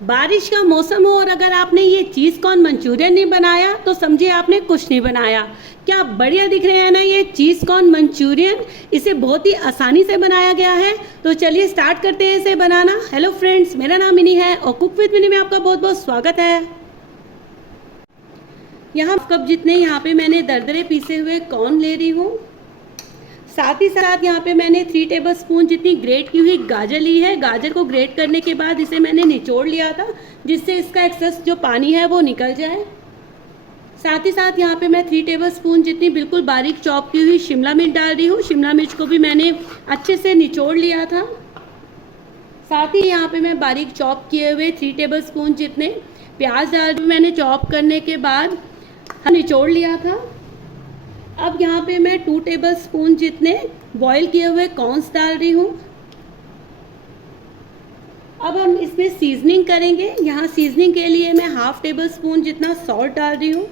बारिश का मौसम हो और अगर आपने ये चीज़ कॉर्न मंचूरियन नहीं बनाया तो समझिए आपने कुछ नहीं बनाया। क्या बढ़िया दिख रहे हैं ना ये चीज़ कॉर्न मंचूरियन। इसे बहुत ही आसानी से बनाया गया है। तो चलिए स्टार्ट करते हैं इसे बनाना। हेलो फ्रेंड्स, मेरा नाम मिनी है और कुक विद मिनी में आपका बहुत बहुत स्वागत है। यहाँ कप जितने यहाँ पे मैंने दरदरे पीसे हुए कॉर्न ले रही हूँ। साथ ही साथ यहाँ पे मैंने 3 टेबलस्पून जितनी ग्रेट की हुई गाजर ली है। गाजर को ग्रेट करने के बाद इसे मैंने निचोड़ लिया था, जिससे इसका एक्सेस जो पानी है वो निकल जाए। साथ ही साथ यहाँ पे मैं 3 टेबलस्पून जितनी बिल्कुल बारीक चॉप की हुई शिमला मिर्च डाल रही हूँ। शिमला मिर्च को भी मैंने अच्छे से निचोड़ लिया था। साथ ही यहाँ पे मैं बारीक चॉप किए हुए 3 टेबलस्पून जितने प्याज डाल रही हूँ। मैंने चॉप करने के बाद निचोड़ लिया था। अब यहाँ पे मैं 2 टेबलस्पून जितने बॉईल किए हुए कॉर्न्स डाल रही हूँ। अब हम इसमें सीजनिंग करेंगे। यहाँ सीजनिंग के लिए मैं 1/2 टेबलस्पून जितना सॉल्ट डाल रही हूँ।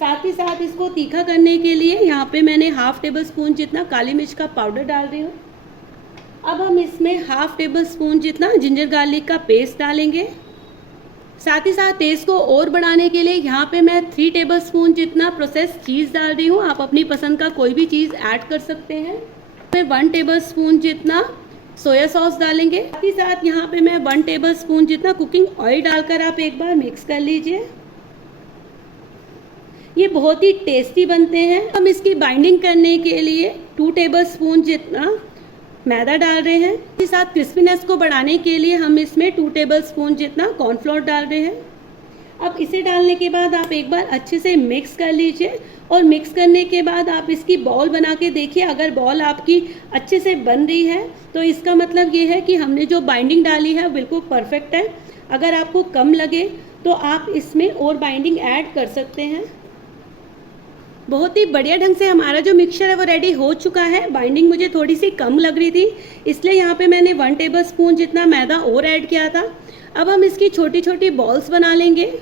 साथ ही साथ इसको तीखा करने के लिए यहाँ पे मैंने 1/2 टेबलस्पून जितना काली मिर्च का पाउडर डाल रही हूँ। अब हम इसमें 1/2 टेबलस्पून जितना जिंजर गार्लिक का पेस्ट डालेंगे। साथ ही साथ टेस्ट को और बढ़ाने के लिए यहाँ पे मैं 3 टेबलस्पून जितना प्रोसेस चीज़ डाल रही हूँ। आप अपनी पसंद का कोई भी चीज़ ऐड कर सकते हैं। मैं 1 टेबलस्पून जितना सोया सॉस डालेंगे। साथ ही साथ यहाँ पे मैं 1 टेबलस्पून जितना कुकिंग ऑयल डालकर आप एक बार मिक्स कर लीजिए। ये बहुत ही टेस्टी बनते हैं। हम इसकी बाइंडिंग करने के लिए 2 टेबलस्पून जितना मैदा डाल रहे हैं। इसके साथ क्रिस्पीनेस को बढ़ाने के लिए हम इसमें 2 टेबलस्पून जितना कॉर्नफ्लोर डाल रहे हैं। अब इसे डालने के बाद आप एक बार अच्छे से मिक्स कर लीजिए और मिक्स करने के बाद आप इसकी बॉल बना के देखिए। अगर बॉल आपकी अच्छे से बन रही है तो इसका मतलब ये है कि हमने जो बाइंडिंग डाली है बिल्कुल परफेक्ट है। अगर आपको कम लगे तो आप इसमें और बाइंडिंग ऐड कर सकते हैं। बहुत ही बढ़िया ढंग से हमारा जो मिक्सचर है वो रेडी हो चुका है। बाइंडिंग मुझे थोड़ी सी कम लग रही थी, इसलिए यहाँ पे मैंने 1 टेबलस्पून जितना मैदा और ऐड किया था। अब हम इसकी छोटी छोटी बॉल्स बना लेंगे। इस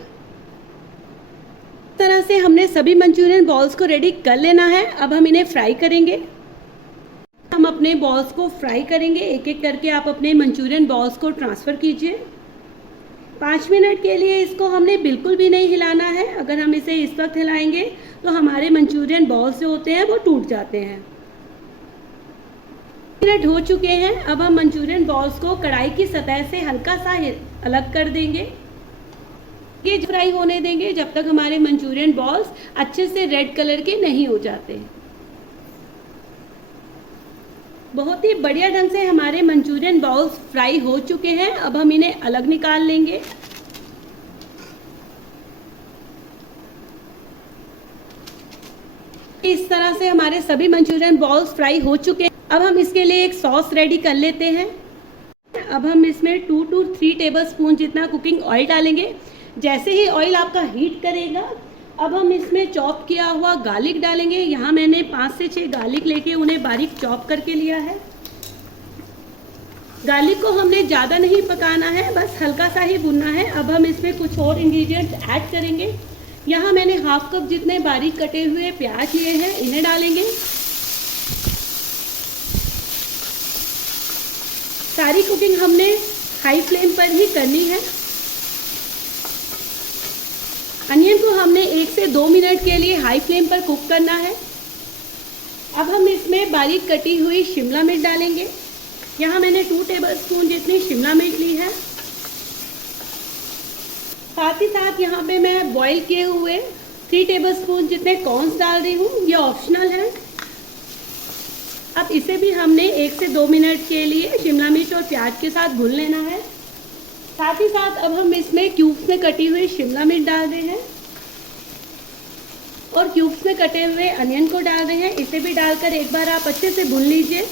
तरह से हमने सभी मंचूरियन बॉल्स को रेडी कर लेना है। अब हम इन्हें फ्राई करेंगे। हम अपने बॉल्स को फ्राई करेंगे। एक एक करके आप अपने मंचूरियन बॉल्स को ट्रांसफ़र कीजिए। 5 मिनट के लिए इसको हमने बिल्कुल भी नहीं हिलाना है। अगर हम इसे इस वक्त हिलाएंगे तो हमारे मंचूरियन बॉल्स जो होते हैं वो टूट जाते हैं। 5 मिनट हो चुके हैं। अब हम मंचूरियन बॉल्स को कढ़ाई की सतह से हल्का सा अलग कर देंगे। ये फ्राई होने देंगे जब तक हमारे मंचूरियन बॉल्स अच्छे से रेड कलर के नहीं हो जाते। बहुत ही बढ़िया ढंग से हमारे मंचूरियन बॉल्स फ्राई हो चुके हैं। अब हम इन्हें अलग निकाल लेंगे। इस तरह से हमारे सभी मंचूरियन बॉल्स फ्राई हो चुके हैं। अब हम इसके लिए एक सॉस रेडी कर लेते हैं। अब हम इसमें 2 to 3 टेबलस्पून जितना कुकिंग ऑयल डालेंगे। जैसे ही ऑयल आपका हीट करेगा अब हम इसमें चॉप किया हुआ गार्लिक डालेंगे। यहाँ मैंने 5 से 6 गार्लिक लेके उन्हें बारीक चॉप करके लिया है। गार्लिक को हमने ज़्यादा नहीं पकाना है, बस हल्का सा ही भुनना है। अब हम इसमें कुछ और इंग्रेडिएंट्स ऐड करेंगे। यहाँ मैंने 1/2 कप जितने बारीक कटे हुए प्याज लिए हैं, इन्हें डालेंगे। सारी कुकिंग हमने हाई फ्लेम पर ही करनी है। अनियन को हमने 1 से 2 मिनट के लिए हाई फ्लेम पर कुक करना है। अब हम इसमें बारीक कटी हुई शिमला मिर्च डालेंगे। यहाँ मैंने 2 टेबलस्पून जितनी शिमला मिर्च ली है। साथ ही साथ यहाँ पे मैं बॉईल किए हुए 3 टेबलस्पून जितने कॉर्न्स डाल रही हूँ। ये ऑप्शनल है। अब इसे भी हमने 1 से 2 मिनट के लिए शिमला मिर्च और प्याज के साथ भून लेना है। साथ ही साथ अब हम इसमें क्यूब्स में कटी हुई शिमला मिर्च डाल रहे हैं और क्यूब्स में कटे हुए अनियन को डाल रहे हैं। इसे भी डालकर एक बार आप अच्छे से भून लीजिए।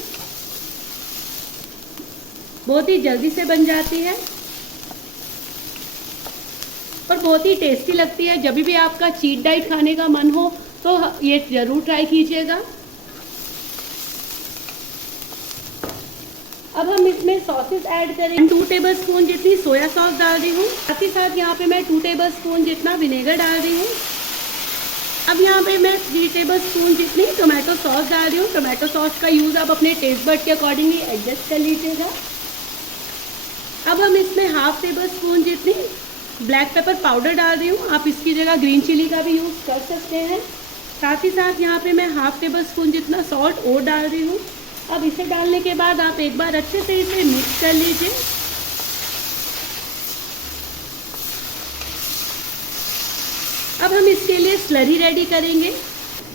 बहुत ही जल्दी से बन जाती है और बहुत ही टेस्टी लगती है। जब भी आपका चीट डाइट खाने का मन हो तो ये ज़रूर ट्राई कीजिएगा। अब हम इसमें सॉसेस ऐड करेंगे। 2 टेबलस्पून जितनी सोया सॉस डाल रही हूँ। साथ ही साथ यहाँ पे मैं 2 टेबलस्पून जितना विनेगर डाल रही हूँ। अब यहाँ पे मैं 3 टेबलस्पून जितनी टोमेटो सॉस डाल रही हूँ। टोमेटो सॉस का यूज़ आप अपने टेस्ट बड के अकॉर्डिंगली एडजस्ट कर लीजिएगा। अब हम इसमें हाफ टेबल स्पून जितनी ब्लैक पेपर पाउडर डाल रही हूँ। आप इसकी जगह ग्रीन चिली का भी यूज़ कर सकते हैं। साथ ही साथ यहाँ पे मैं हाफ टेबल स्पून जितना सॉल्ट और डाल रही हूँ। अब इसे डालने के बाद आप एक बार अच्छे से इसे मिक्स कर लीजिए। अब हम इसके लिए स्लरी रेडी करेंगे।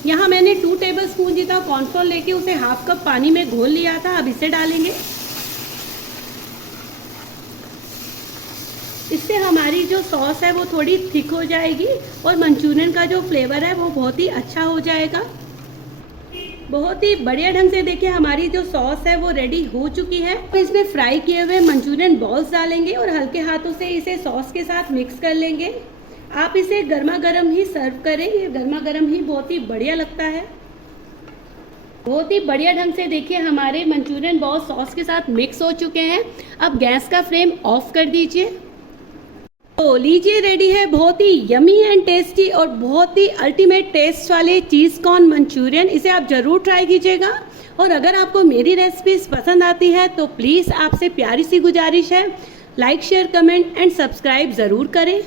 यहाँ मैंने 2 टेबल स्पून जितना कॉर्नफ्लोर लेके उसे हाफ कप पानी में घोल लिया था। अब इसे डालेंगे। इससे हमारी जो सॉस है वो थोड़ी थिक हो जाएगी और मंचूरियन का जो फ्लेवर है वो बहुत ही अच्छा हो जाएगा। बहुत ही बढ़िया ढंग से देखिए हमारी जो सॉस है वो रेडी हो चुकी है। तो इसमें फ्राई किए हुए मंचूरियन बॉल्स डालेंगे और हल्के हाथों से इसे सॉस के साथ मिक्स कर लेंगे। आप इसे गर्मा गर्म ही सर्व करें, ये गर्मा गर्म ही बहुत ही बढ़िया लगता है। बहुत ही बढ़िया ढंग से देखिए हमारे मंचूरियन बॉल्स सॉस के साथ मिक्स हो चुके हैं। अब गैस का फ्लेम ऑफ कर दीजिए। तो लीजिए रेडी है बहुत ही यमी एंड टेस्टी और बहुत ही अल्टीमेट टेस्ट वाले चीज़ कॉर्न मंचूरियन। इसे आप ज़रूर ट्राई कीजिएगा। और अगर आपको मेरी रेसिपीज पसंद आती है तो प्लीज़ आपसे प्यारी सी गुजारिश है, like share comment and subscribe ज़रूर करें।